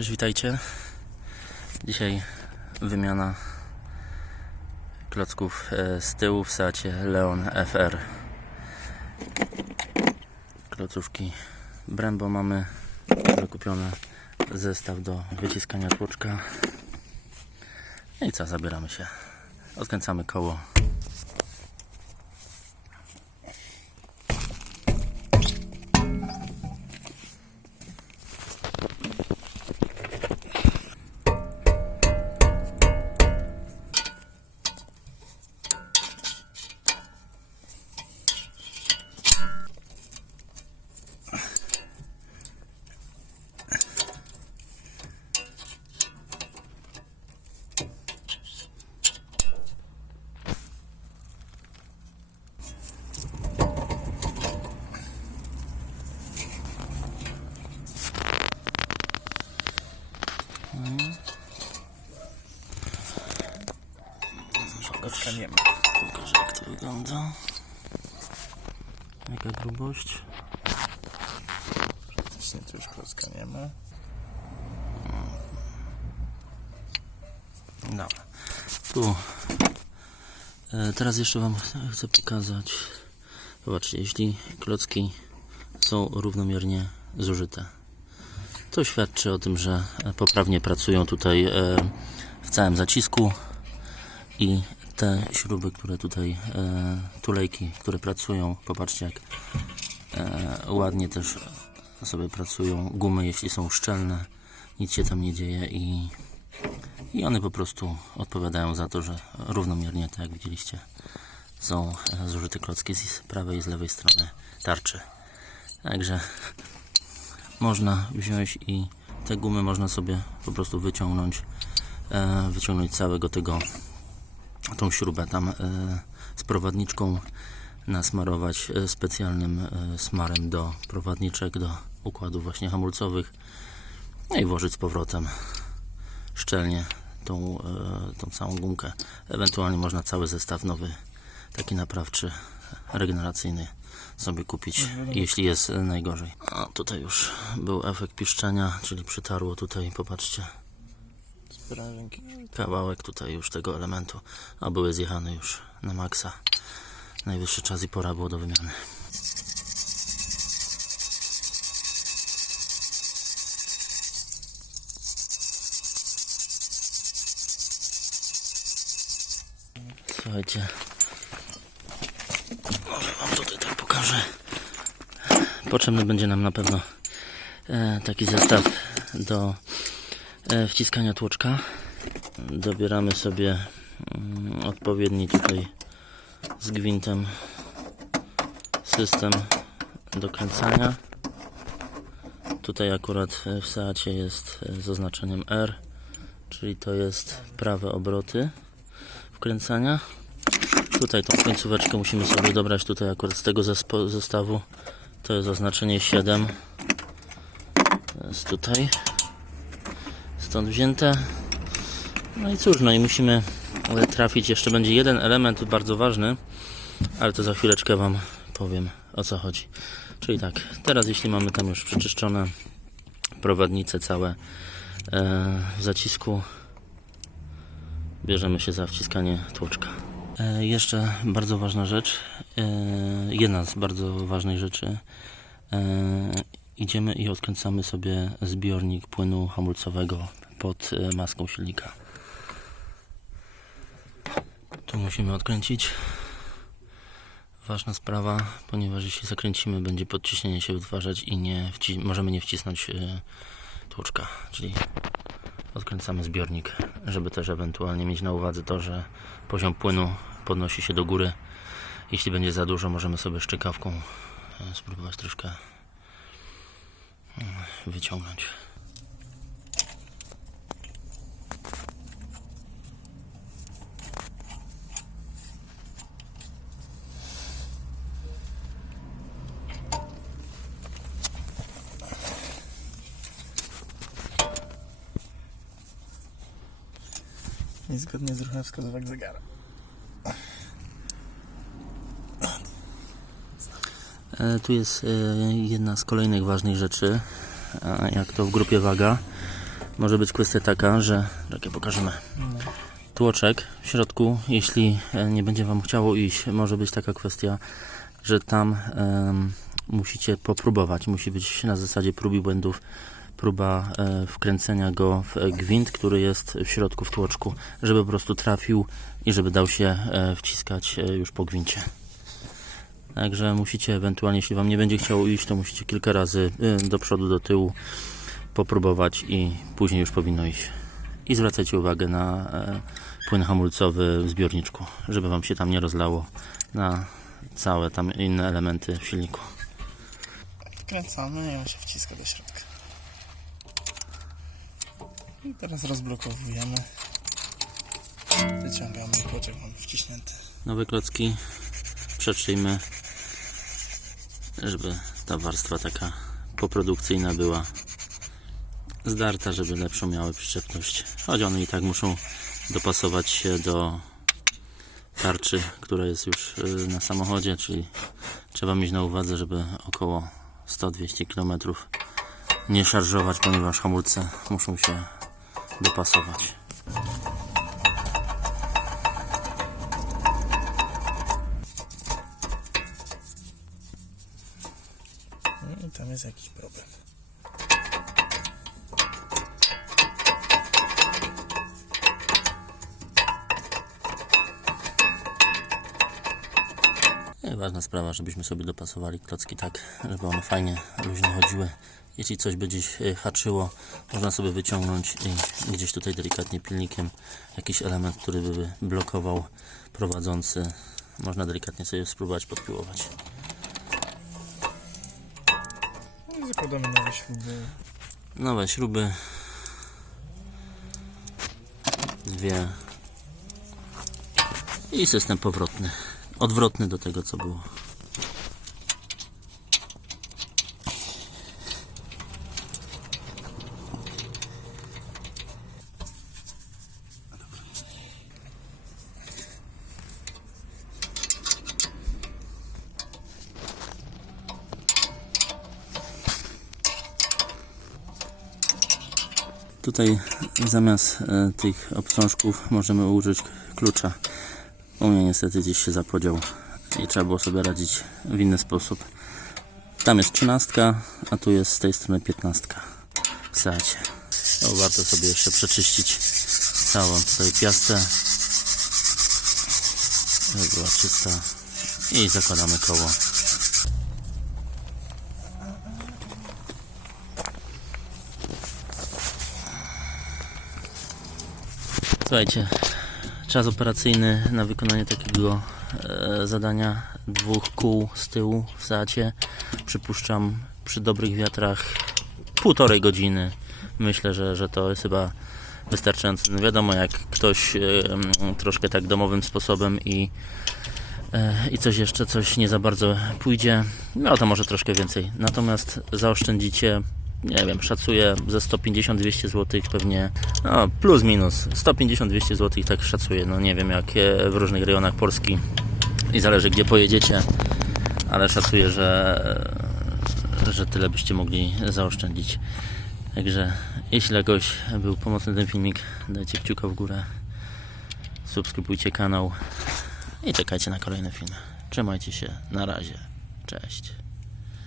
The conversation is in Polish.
Cześć, witajcie. Dzisiaj wymiana klocków e, z tyłu w Seacie Leon FR. Klocuszki Brembo mamy zakupione. Zestaw do wyciskania tłoczka. No I co, zabieramy się. Odkręcamy koło. Nie ma. Pokażę jak to wygląda. Jaka grubość. Faktycznie tu już klocka nie ma. Dobra. Tu. E, teraz jeszcze Wam ch- chcę pokazać. Zobaczcie, jeśli klocki są równomiernie zużyte, to świadczy o tym, że poprawnie pracują tutaj e, w całym zacisku i te śruby, które tutaj, e, tulejki, które pracują, popatrzcie jak e, ładnie też sobie pracują. Gumy, jeśli są szczelne, nic się tam nie dzieje i i one po prostu odpowiadają za to, że równomiernie, tak jak widzieliście, są e, zużyte klocki z prawej i z lewej strony tarczy. Także można wziąć i te gumy można sobie po prostu wyciągnąć, wyciągnąć całego tego, tą śrubę tam e, z prowadniczką, nasmarować e, specjalnym e, smarem do prowadniczek, do układów właśnie hamulcowych, no i włożyć z powrotem szczelnie tą, tą całą gumkę. Ewentualnie można cały zestaw nowy, taki naprawczy, regeneracyjny sobie kupić, jeśli jest najgorzej. A tutaj już był efekt piszczenia, czyli przytarło tutaj, popatrzcie, Sprężynki. kawałek tutaj już tego elementu, a były zjechane już na maksa. Najwyższy czas i pora było do wymiany. Słuchajcie, może Wam tutaj tak pokażę. Potrzebny będzie nam na pewno e, taki zestaw do wciskania tłoczka. Dobieramy sobie mm, odpowiedni tutaj z gwintem system do kręcania. Tutaj akurat e, w Seacie jest e, z oznaczeniem R, czyli to jest prawe obroty wkręcania. Tutaj tą końcóweczkę musimy sobie dobrać tutaj akurat z tego zestawu. To jest oznaczenie 7. To jest tutaj stąd wzięte. No i cóż, no i musimy trafić. Jeszcze będzie jeden element bardzo ważny, ale to za chwileczkę Wam powiem o co chodzi. Czyli tak, teraz jeśli mamy tam już przeczyszczone prowadnice całe e, w zacisku, bierzemy się za wciskanie tłoczka. E, jeszcze bardzo ważna rzecz, e, jedna z bardzo ważnych rzeczy. Idziemy i odkręcamy sobie zbiornik płynu hamulcowego pod e, maską silnika. Tu musimy odkręcić. Ważna sprawa, ponieważ jeśli zakręcimy, będzie podciśnienie się wytwarzać i nie możemy nie wcisnąć e, tłoczka, czyli odkręcamy zbiornik, żeby też ewentualnie mieć na uwadze to, że poziom płynu podnosi się do góry. Jeśli będzie za dużo, możemy sobie szczykawką e, spróbować troszkę mm, wyciągnąć. Niezgodnie z ruchem wskazówek zegara. E, Tu jest e, jedna z kolejnych ważnych rzeczy, a jak to w grupie waga. może być kwestia taka, że... Jakie pokażemy. Tłoczek w środku, jeśli e, nie będzie Wam chciało iść, może być taka kwestia, że tam em, musicie popróbować. Musi być na zasadzie prób i błędów próba e, wkręcenia go w gwint, który jest w środku w tłoczku, żeby po prostu trafił i żeby dał się e, wciskać e, już po gwincie. Także musicie ewentualnie, jeśli Wam nie będzie chciało iść, to musicie kilka razy do przodu, do tyłu popróbować i później już powinno iść. I zwracajcie uwagę na płyn hamulcowy w zbiorniczku, żeby Wam się tam nie rozlało na całe tam inne elementy w silniku. Wkręcamy i on się wciska do środka. I teraz rozblokowujemy. Wyciągamy i tłoczek mamy wciśnięty. Nowe klocki przetrzyjmy, żeby ta warstwa taka poprodukcyjna była zdarta, żeby lepszą miały przyczepność. Choć one i tak muszą dopasować się do tarczy, która jest już y, na samochodzie, czyli trzeba mieć na uwadze, żeby około 100-200 km nie szarżować, ponieważ hamulce muszą się dopasować. No I tam jest jakiś problem. Nie, ważna sprawa, żebyśmy sobie dopasowali klocki tak, żeby one fajnie, luźno chodziły. Jeśli coś będzie się haczyło, można sobie wyciągnąć i gdzieś tutaj delikatnie pilnikiem jakiś element, który by blokował prowadzący. Można delikatnie sobie spróbować podpiłować. No i zakładamy nowe śruby. Nowe śruby. Dwie. I system powrotny. Odwrotny do tego, co było. Tutaj zamiast e, tych obstrążków możemy użyć klucza. U mnie niestety gdzieś się zapodział i trzeba było sobie radzić w inny sposób. Tam jest trzynastka, a tu jest z tej strony piętnastka w Seacie. Warto sobie jeszcze przeczyścić całą tutaj piastę, żeby była czysta i zakładamy koło. Słuchajcie, czas operacyjny na wykonanie takiego e, zadania dwóch kół z tyłu w Seacie przypuszczam przy dobrych wiatrach półtorej godziny. Myślę, że, że to jest chyba wystarczające. No wiadomo, jak ktoś e, troszkę tak domowym sposobem i e, i coś jeszcze, coś nie za bardzo pójdzie, no to może troszkę więcej. Natomiast zaoszczędzicie, nie wiem, szacuję ze 150-200 zł pewnie, no plus minus, 150-200 zł tak szacuję, no nie wiem jak e, w różnych rejonach Polski i zależy gdzie pojedziecie, ale szacuję, że, że tyle byście mogli zaoszczędzić. Także jeśli jakoś był pomocny ten filmik, dajcie kciuka w górę, subskrybujcie kanał i czekajcie na kolejne filmy. Trzymajcie się, na razie, cześć.